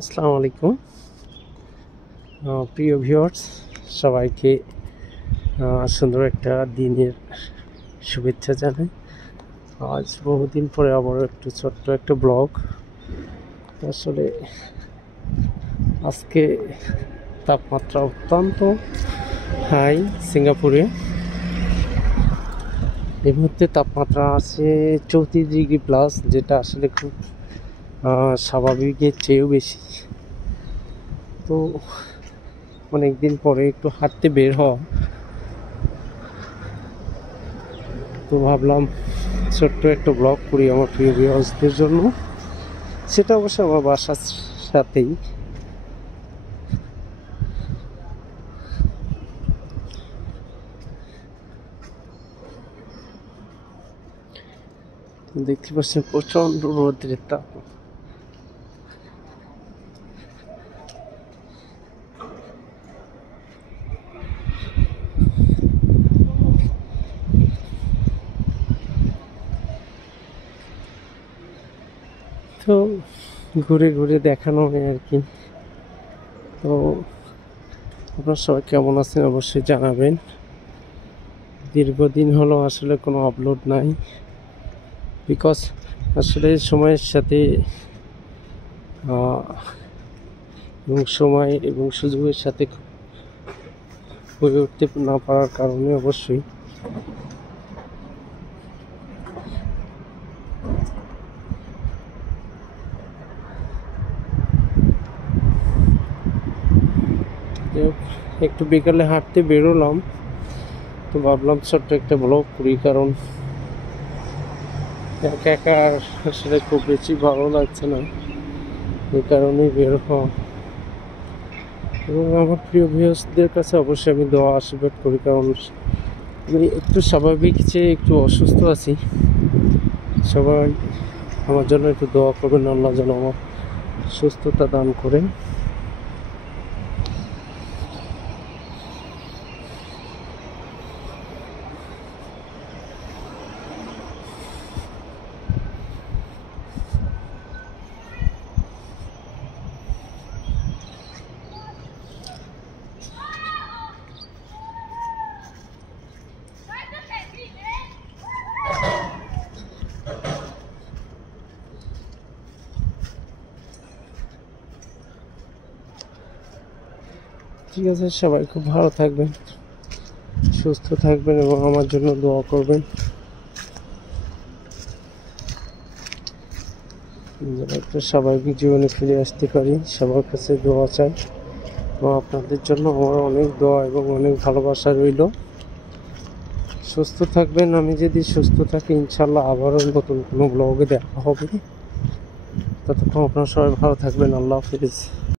আসসালামু আলাইকুম প্রিয় ভিউয়ার্স, সবাইকে সুন্দর একটা দিনের শুভেচ্ছা জানাই। আজ বহুদিন পরে আবার একটু ছোট্ট একটা ব্লগ। আসলে আজকে তাপমাত্রা অত্যন্ত হাই সিঙ্গাপুরে। এই মুহূর্তে তাপমাত্রা আছে 34 ডিগ্রি প্লাস, যেটা আসলে খুব স্বাভাবিকের চেয়েও বেশি। তো অনেকদিন পরে একটু হাঁটতে বের হওয়া, তো ভাবলাম ছোট্ট একটা ব্লগ করি আমার প্রিয় ভিউয়ার্সদের জন্য। সেটা অবশ্য আমার বাসার সাথেই। দেখতে পাচ্ছেন প্রচন্ড রোদের তাপ। তো ঘুরে ঘুরে দেখানো হয় আর কি। তো আপনারা সবাই কেমন আছেন অবশ্যই জানাবেন। দীর্ঘদিন হলো আসলে কোনো আপলোড নাই, বিকজ আসলে সময়ের সাথে এবং সময় এবং সুযোগের সাথে হয়ে উঠতে না পারার কারণে অবশ্যই একটু বিকালে হাঁটতে বেরোলাম। তো ভাবলাম ছোট্ট একটা ব্লগ করি, কারণ একা একা আসলে খুব বেশি ভালো লাগছে না, এই কারণেই বের হওয়া। এবং আমার প্রিয় ভিউয়ার্সদের কাছে অবশ্যই আমি দোয়া আশীর্বাদ করি, কারণ আমি একটু স্বাভাবিক চেয়ে একটু অসুস্থ আছি। সবাই আমার জন্য একটু দোয়া করবেন, আল্লাহ যেন আমার সুস্থতা দান করেন। ঠিক আছে, সবাই খুব ভালো থাকবেন, সুস্থ থাকবেন এবং আমার জন্য দোয়া করবেন, যেন একটা স্বাভাবিক জীবনে ফিরে আসতে পারি। সবার কাছে দোয়া চাই এবং আপনাদের জন্য আমার অনেক দোয়া এবং অনেক ভালোবাসা রইল। সুস্থ থাকবেন। আমি যদি সুস্থ থাকি ইনশাল্লাহ আবারও নতুন কোনো ব্লগে দেখা হবে। ততক্ষণ আপনারা সবাই ভালো থাকবেন। আল্লাহ হাফেজ।